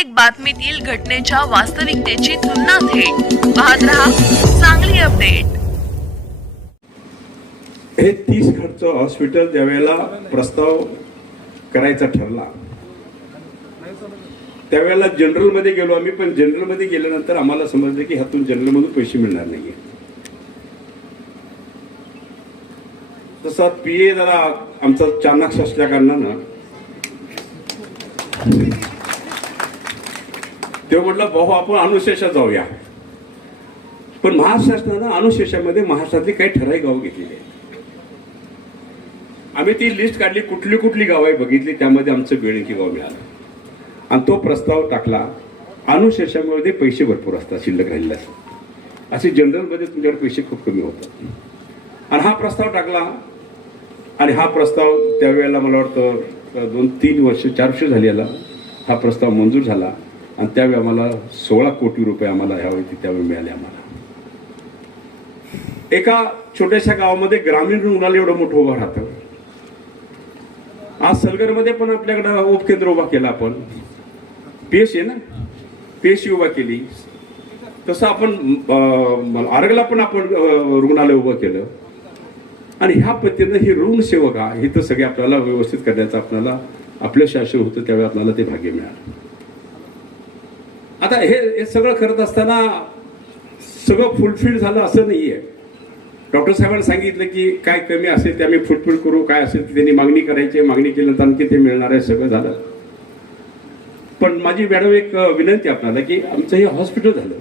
प्रत्येक बातमीतील घटनेच्या वास्तविकतेची तुलना थेट पाहत रहा सांगली अपडेट। हे 30 खर्च हॉस्पिटल ज्यावेळेला प्रस्ताव करायचा ठरला त्यावेळेला जनरल मध्ये गेलो आम्ही, पण जनरल मध्ये गेल्यानंतर आम्हाला समजलं की ह्यातून जनरल मधून पैसे मिळणार नाहीये। तसा पीए जरा आमचा चाणाक्ष असल्या कारणानं ते म्हटलं भाऊ आपण अनुशेषात जाऊया, पण महाराष्ट्र शासनानं अनुशेषामध्ये महाराष्ट्रातली काही ठराविक गाव घेतलेली आहेत। आम्ही ती लिस्ट काढली, कुठली कुठली गाव आहे बघितली, त्यामध्ये आमचं बेळंकी गाव मिळालं आणि तो प्रस्ताव टाकला। अनुशेषामध्ये पैसे भरपूर असतात, शिल्लक राहिलेले असतात, असे जनरलमध्ये तुमच्याकडे पैसे खूप कमी होतात आणि हा प्रस्ताव टाकला आणि हा प्रस्ताव त्यावेळेला मला वाटतं 2-3 वर्ष 4 वर्ष झाली याला हा प्रस्ताव मंजूर झाला आणि त्यावेळी आम्हाला 16 कोटी रुपये आम्हाला ह्यावेळी त्यावेळी मिळाले। आम्हाला एका छोट्याशा गावामध्ये ग्रामीण रुग्णालय एवढं मोठं उभं राहतं। आज सलगरमध्ये पण आपल्याकडं उपकेंद्र उभा केला, आपण पीएससी ना, पीएससी उभा केली, तसं आपण आरगला पण आपण रुग्णालय उभं केलं आणि ह्या पद्धतीनं ही रुग्णसेवका हे तर सगळे आपल्याला व्यवस्थित करण्याचं आपल्याला आपलं शासन होतं, त्यावेळी आपल्याला ते भाग्य मिळालं। आता हे सगळं करत असताना सगळं फुलफिल झालं असं नाहीये। डॉक्टर साहेबांनी सांगितलं की काय कमी असेल ते आम्ही फुलफिल करू, काय असेल ते त्यांनी मागणी करायची, मागणी केल्यानंतर आणखी ते मिळणार आहे, सगळं झालं। पण माझी मॅडम एक विनंती आपल्याला की आमचं हे हॉस्पिटल झालं,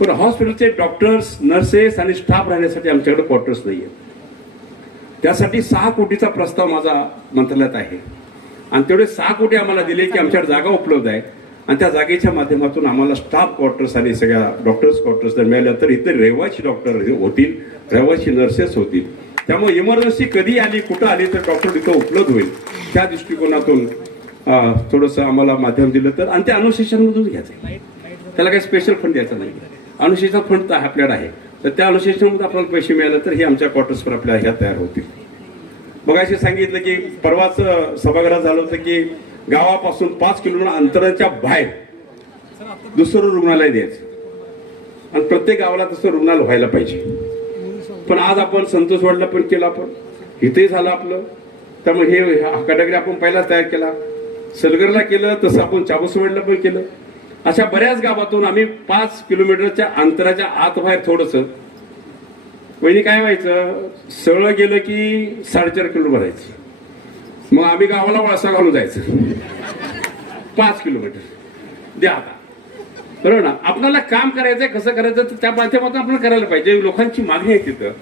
पण हॉस्पिटलचे डॉक्टर्स, नर्सेस आणि स्टाफ राहण्यासाठी आमच्याकडे क्वार्टर्स नाही आहेत। त्यासाठी 6 कोटीचा प्रस्ताव माझा मंत्रालयात आहे आणि तेवढे 6 कोटी आम्हाला दिले की आमच्याकडे जागा उपलब्ध आहे आणि त्या जागेच्या माध्यमातून आम्हाला स्टाफ क्वार्टर्स आणि सगळ्या डॉक्टर्स क्वार्टर्स जर मिळाल्यानंतर इथे रहिवासी डॉक्टर होतील, रहिवासी नर्सेस होतील। त्यामुळे इमर्जन्सी कधी आली, कुठं आली तर डॉक्टर इथं उपलब्ध होईल, त्या दृष्टिकोनातून थोडंसं आम्हाला माध्यम दिलं तर, आणि त्या अनुशेषांमधून घ्यायचं, त्याला काही स्पेशल फंड द्यायचा नाही। अनुशेषण फंड तर आपल्याकडे आहे, तर त्या अनुशेषणामध्ये आपल्याला पैसे मिळाले तर हे आमच्या क्वार्टर्सवर आपल्या ह्या तयार होतील। मगाशी सांगितलं की परवाच सभागृहात झालं होतं की गावापासून 5 किलोमीटर अंतराच्या बाहेर दुसरं रुग्णालय द्यायचं आणि प्रत्येक गावाला तसं रुग्णालय व्हायला पाहिजे। पण आज आपण संतोषवाडला पण केलं, आपण इथेही झालं आपलं, त्यामुळे हे कॅटेगरी आपण पहिलाच तयार केला। सलगरला केलं, तसं आपण चाबसवाडला पण केलं। अशा बऱ्याच गावातून आम्ही 5 किलोमीटरच्या अंतराच्या आत बाहेर थोडंसं वहिनी काय व्हायचं, सगळं गेलं की 4.5 किलो भरायचं, मग आम्ही गावाला वळसा घालून जायचं 5 किलोमीटर द्या आता, बरोबर ना। आपल्याला काम करायचंय, कसं करायचं तर त्या माध्यमातून आपण करायला पाहिजे, लोकांची मागणी आहे तिथं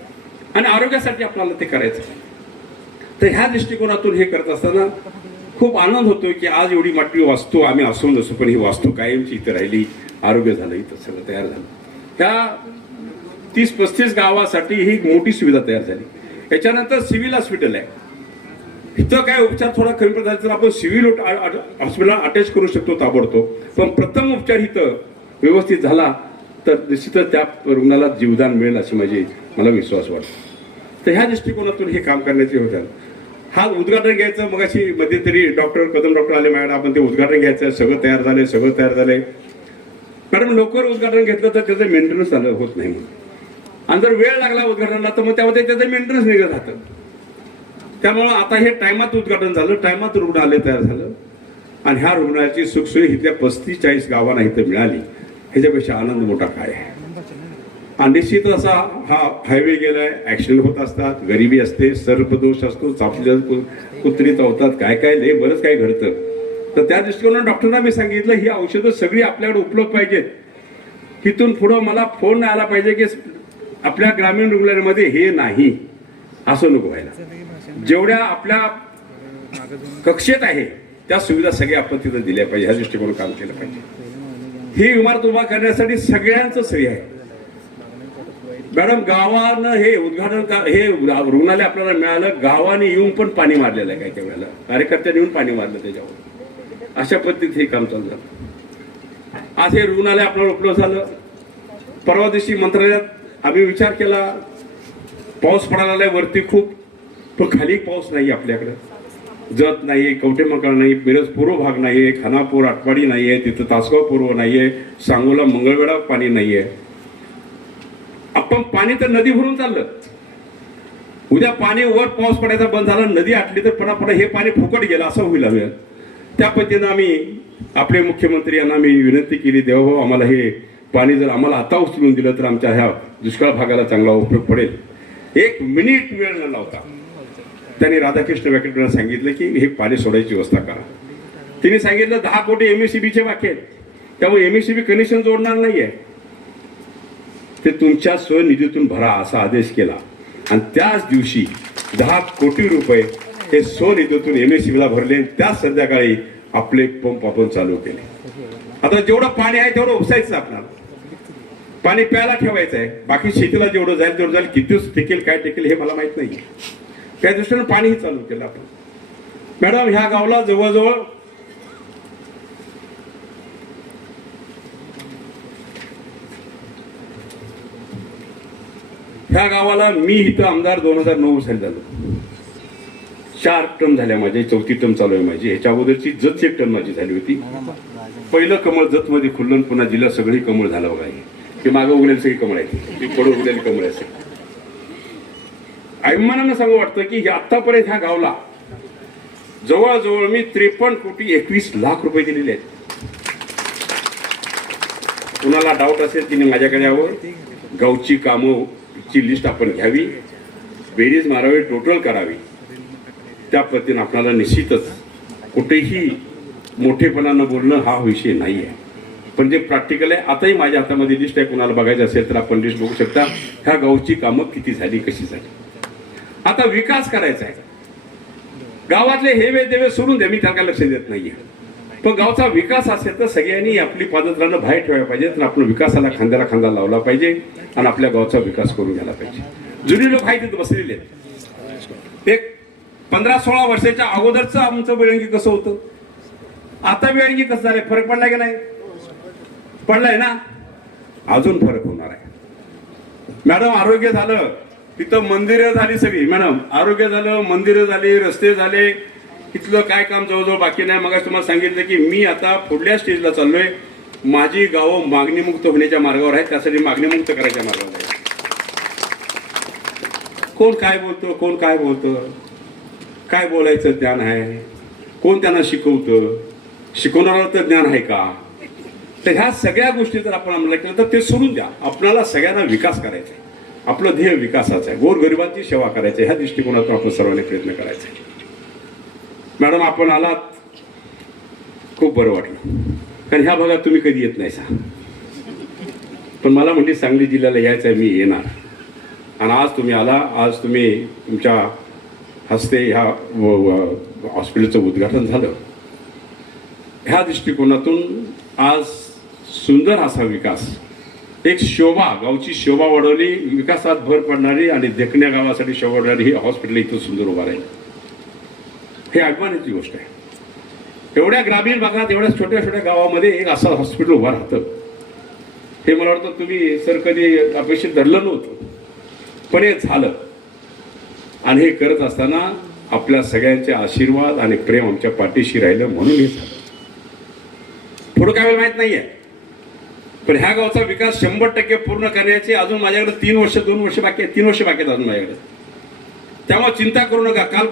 आणि आरोग्यासाठी आपल्याला ते करायचं। तर ह्या दृष्टिकोनातून हे करत असताना खूप आनंद होतोय की आज एवढी मोठी वास्तू आम्ही असू नसू, पण ही वास्तू कायमची इथं राहिली, आरोग्य झालं, इथं सगळं तयार झालं। त्या 30-35 गावासाठी ही मोठी सुविधा तयार झाली। याच्यानंतर सिव्हिल हॉस्पिटल आहे, इथं काय उपचार थोडा कमी पडला तर आपण सिव्हिल हॉस्पिटल अटॅच करू शकतो ताबडतोब, पण प्रथम उपचार इथं व्यवस्थित झाला तर निश्चितच त्या रुग्णाला जीवदान मिळेल अशी मला विश्वास वाटतो। तर ह्या दृष्टिकोनातून हे काम करण्याचे होतं। हा उद्घाटन घ्यायचं, मग अशी मध्यंतरी डॉक्टर कदम डॉक्टर आले मॅडम, आपण ते उद्घाटन घ्यायचं, सगळं तयार झालंय मॅडम। लवकर उद्घाटन घेतलं तर त्याचं मेंटेनन्स होत नाही म्हणून, आणि जर वेळ लागला उद्घाटनाला तर मग त्यामध्ये त्याचं मेंटेनन्स निघत राहतं। त्यामुळं आता हे टायमात उद्घाटन झालं, टायमात रुग्णालय तयार झालं आणि ह्या रुग्णालयाची सुखसोयी इथल्या 35-40 गावांना इथं मिळाली, ह्याच्यापेक्षा आनंद मोठा काय आहे। आणि निश्चित असा हा हायवे गेलाय, ऍक्सिडेंट होत असतात, गरिबी असते, सर्पदोष असतो, चापल्या कुत्री चावतात, काय लय बरंच काय घडतं। तर त्या दृष्टिकोनातून डॉक्टरांना मी सांगितलं ही औषधं सगळी आपल्याकडे उपलब्ध पाहिजेत। इथून पुढं मला फोन नाही आला पाहिजे की आपल्या ग्रामीण रुग्णालयामध्ये हे नाही, असं नको व्हायला। जेवढ्या आपल्या कक्षेत आहे त्या सुविधा सगळ्या आपण तिथं दिल्या पाहिजे, ह्या दृष्टिकोनातून काम केलं पाहिजे। ही इमारत उभा करण्यासाठी सगळ्यांचं श्रेय आहे मॅडम। गावानं हे उद्घाटन हे रुग्णालय आपल्याला मिळालं, गावाने येऊन पण पाणी मारलेलं आहे, काही वेळेला कार्यकर्त्यांनी येऊन पाणी मारलं त्याच्यावर, अशा पद्धतीत हे काम चालू झालं। आज हे रुग्णालय आपल्याला उपलब्ध झालं। परवा दिवशी मंत्रालयात आम्ही विचार केला, पाऊस पडायला वरती खूप, पण खाली पाऊस नाही आपल्याकडे, जत नाहीये, कवठेमंकाळ नाही, मिरज पूर्व भाग नाहीये, खानापूर आटपाडी नाहीये, तिथं तासगाव पूर्व नाहीये, सांगोला मंगळवेढा पाणी नाहीये. आपण पाणी तर नदी भरून चाललं. उद्या पाणी वर पाऊस पडायचा बंद झाला, नदी आटली तर पुन्हा हे पाणी फुकट गेलं असं होईल. हवं त्या पद्धतीनं आम्ही आपले मुख्यमंत्री यांना मी विनंती केली, देवाभाऊ आम्हाला हे पाणी जर आम्हाला आता उचलून दिलं तर आमच्या ह्या दुष्काळ भागाला चांगला उपयोग पडेल. 1 मिनिट वेळ न लावता त्यांनी राधाकृष्ण वॅकेटला सांगितलं की हे पाणी सोडायची व्यवस्था करा. तिने सांगितलं 10 कोटी MSCBचे बाकी आहेत, त्यामुळे MSCB कनेक्शन जोडणार नाहीये, ते तुमच्या स्वनिधीतून भरा असा आदेश केला. आणि त्याच दिवशी 10 कोटी रुपये हे स्वनिधीतून MSCBला भरले. त्याच संध्याकाळी आपले पंप आपण चालू केले. आता जेवढं पाणी आहे तेवढं उपसायचं आपल्याला, पाणी प्यायला ठेवायचं आहे. बाकी शेतीला जेवढं जाईल तेवढं जाईल, किती टिकेल काय टिकेल हे मला माहित नाही. त्या दृष्टीनं पाणीही चालू केलं आपण. मॅडम ह्या गावाला जवळजवळ ह्या गावाला मी इथं आमदार 2009 साली झालो. 4 टर्म झाल्या माझ्या, 4थी टर्म चालू आहे माझी. ह्याच्या अगोदरची जत 1 टर्म माझी झाली होती. पहिलं कमळ जत मध्ये खुललं, पुन्हा जिल्ह्यात सगळी कमळ झालं बघा. हे मागं उगलेली सगळी कमळ आहे, ती पुढे उगलेली कमळ असेल. अभिमानानं सांगू वाटतं की आतापर्यंत ह्या गावला जवळजवळ मी 53 कोटी 21 लाख रुपये दिलेले आहेत. कुणाला डाऊट असेल तिने माझ्याकडे यावं. गावची कामची लिस्ट आपण घ्यावी, बेरीज मारावी, टोटल करावी. त्या पद्धतीने आपल्याला निश्चितच कुठेही मोठेपणानं बोलणं हा विषय नाही आहे, पण जे प्रॅक्टिकल आहे. आताही माझ्या हातामध्ये लिस्ट आहे, कुणाला बघायचं असेल तर आपण लिस्ट बघू शकता. ह्या गावची कामं किती झाली, कशी झाली. आता विकास करायचा आहे. गावातले हेवे देवे सोडून द्या, मी त्याला लक्ष देत नाहीये. पण गावचा विकास असेल तर सगळ्यांनी आपली पादत्रानं बाहेर ठेवायला पाहिजे, तर आपण विकासाला खांद्याला खांदा लावला पाहिजे आणि आपल्या गावचा विकास करून घ्यायला पाहिजे. जुनी लोक आहेत तिथे बसलेले आहेत. एक 15-16 वर्षाच्या अगोदरचं आमचं बेळंगी कसं होतं, आता बेळंगी कसं झालंय, फरक पडलाय की नाही? पडलाय ना, अजून फरक होणार आहे. मॅडम आरोग्य झालं, तिथं मंदिरं झाली सगळी. मॅडम आरोग्य झालं, मंदिरं झाली, रस्ते झाले, इथलं काय काम जवळजवळ बाकी नाही. मग तुम्हाला सांगितलं की मी आता पुढल्या स्टेजला चाललोय. माझी गावं मागणीमुक्त होण्याच्या मार्गावर आहे, त्यासाठी मागणीमुक्त करायच्या मार्गावर आहे. कोण काय बोलतो, कोण काय बोलतं, काय बोलायचं ज्ञान आहे, कोण त्यांना शिकवतं, शिकवणारा तर ज्ञान आहे का? तर ह्या सगळ्या गोष्टी जर आपण अंमलात केलं तर ते सोडून द्या. आपल्याला सगळ्यांना विकास करायचा आहे. आपलं ध्येय विकासाचं आहे, गोरगरिबांची सेवा करायची, ह्या दृष्टिकोनातून आपण सर्वांनी प्रयत्न करायचा आहे. मॅडम आपण आलात, खूप बरं वाटलं, कारण ह्या भागात तुम्ही कधी येत नाही सा. पण मला म्हणली सांगली जिल्ह्याला यायचं आहे, मी येणार. आणि आज तुम्ही आला, आज तुम्ही तुमच्या हस्ते ह्या हॉस्पिटलचं उद्घाटन झालं. ह्या दृष्टिकोनातून आज सुंदर असा विकास, एक शोभा, गावची शोभा वाढवली, विकासात भर पडणारी आणि देखण्या गावासाठी शोभा वाढणारी ही हॉस्पिटल इथं सुंदर उभा राहील. हे अभिमानाची गोष्ट आहे. एवढ्या ग्रामीण भागात, एवढ्या छोट्या छोट्या गावामध्ये एक असं हॉस्पिटल उभं राहतं, हे मला वाटतं तुम्ही सर कधी अपेक्षित धरलं नव्हतं, पण हे झालं. आणि हे करत असताना आपल्या सगळ्यांचे आशीर्वाद आणि प्रेम आमच्या पाठीशी राहिलं, म्हणून हे झालं. पुढं काय माहित नाहीये, पण ह्या गावचा विकास 100% पूर्ण करण्याचे अजून माझ्याकडे 3 वर्ष 2 वर्ष बाकी आहेत, 3 वर्ष बाकी आहेत अजून माझ्याकडे. त्यामुळे चिंता करू नका. काल